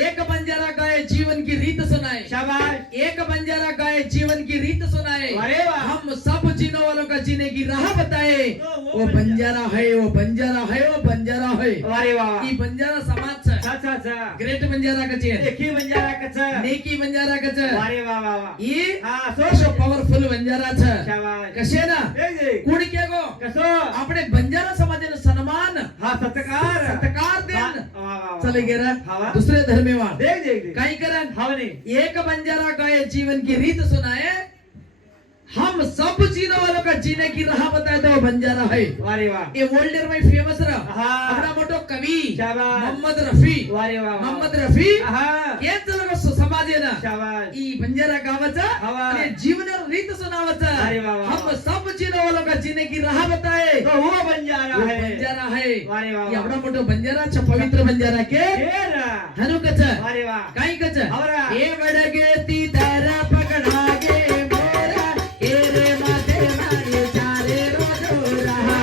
एक बंजारा गाए जीवन की रीत सुनाए। शाबाश। एक बंजारा गाए जीवन की रीत सुनाए। अरे वाह। हम सब जीने वालों का जीने की राह बताए। वो बंजारा है, वो बंजारा है, वो बंजारा है। अरे वाह। ई बंजारा समाज छ। अच्छा अच्छा। ग्रेट बंजारा का चेन। देखी बंजारा कच। नेकी बंजारा का च। अरे वाह वाह वाह। ई हा सो पॉवरफुल बंजारा छ। शाबाश। कसे ना देख कुणी के गो कसो આપણે બંજારા સમાજને સન્માન हा सत्कार सत्कार देन वाह वाह वाह। चले गेरा हवा। दुसरे धर्मेवान देख देख देख काही करन हवनी एक बंजारा गाए जीवन की रीत सुनाए। हम सब जीने वालों का जीने की राह बताए तो वो बंजारा है। अरे वाह। ये वर्ल्ड में फेमस रहा हाँ। अपना मोटो कवि शाबाश। मोहम्मद रफी अरे वाह वाह। मोहम्मद रफी हा हेच लोक समाज आहे ना शाबाश। ई बंजारा गावाचा हवा। आणि जीवन रीत सुनावाचा। अरे वाह वाह। हम सब जीने वालों का जीने की राह बताए तो वो बंजारा वो है। बंजारा है। अरे वाह वाह। एवढा मोठा बंजारा छ पवित्र बंजारा के केरा हनु कच अरे वाह। काही कच हवरा। ए बडगे ती तारा पकडा गे मोरा ए रे माथे मारी चारे रोजो रहा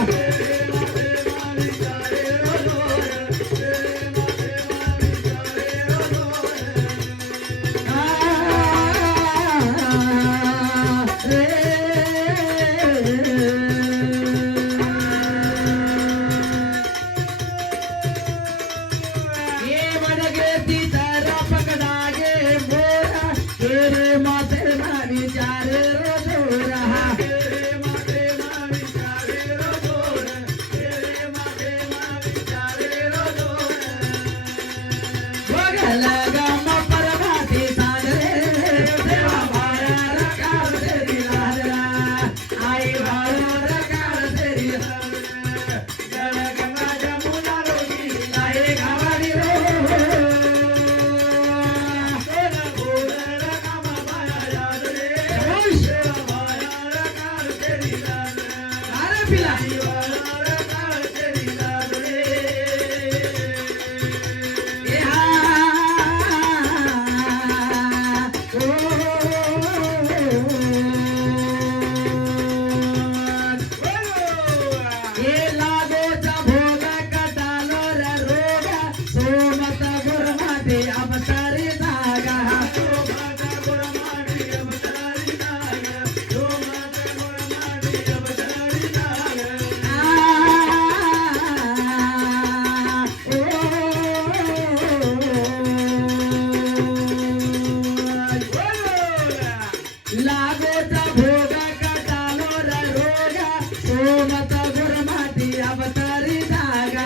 ये बडगे ती तारा पकडा गे मोरा ए रे माथे मारी चारे रोजो रहा बघायला गामा परमाती साजरे देवा भाया रकाळ तेरी लाजरा आई भाया रकाळ तेरी जळ गंगा जमुना रोगी लाये गावाडी रो अरे पिला ए हा ए लागोचा भोगा कटालो रे रोगा सोमत गुरमाते अवतारी जागा लागोचा भोगा कटालो रे रोगा सोमत गुरमाती अवतारी जागा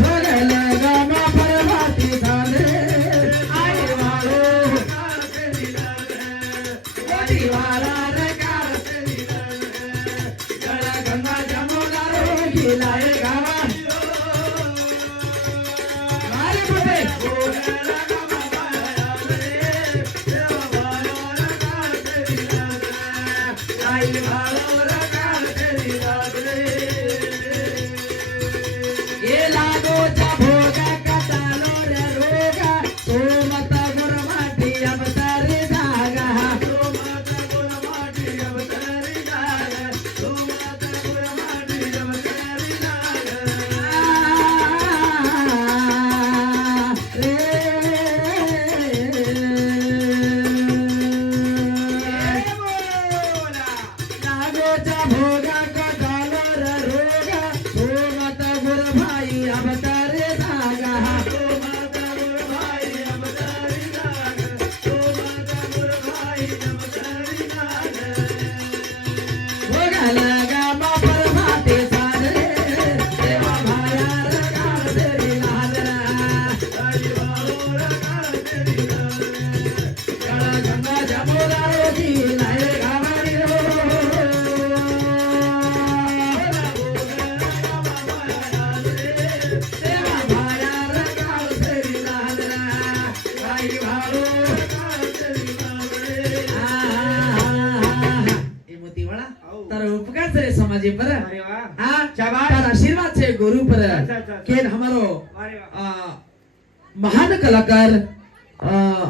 भोगले गामा परमाती झाले आई वाळो वाला रे कार जळ गंगा जमुना रोगी लाये गावा अरे बापे आई वाळो रे कार तेरी लागले ए लागोचा भोगा कटालो रे रोगा सोमत गुरमाती अवतारी जागा लागोचा भोगा कटालो रे रोगा सोमत गुरभाई अवतारी जागा भोगाला गामा परमाते साजरे देवा भाया रकाळ तेरी लाजरा जळ गंगा जमुना रोगी लाये गावाडी रो देवा भाया रकाळ तेरी लाजरा आई भाळो ए मोतीवाळा तार उपकार करे समाजे पर अरे वाह। हाँ शाबाश। तार आशीर्वाद छे गुरु पर अच्छा, अच्छा। केन हमारो अरे वाह। महान कलाकार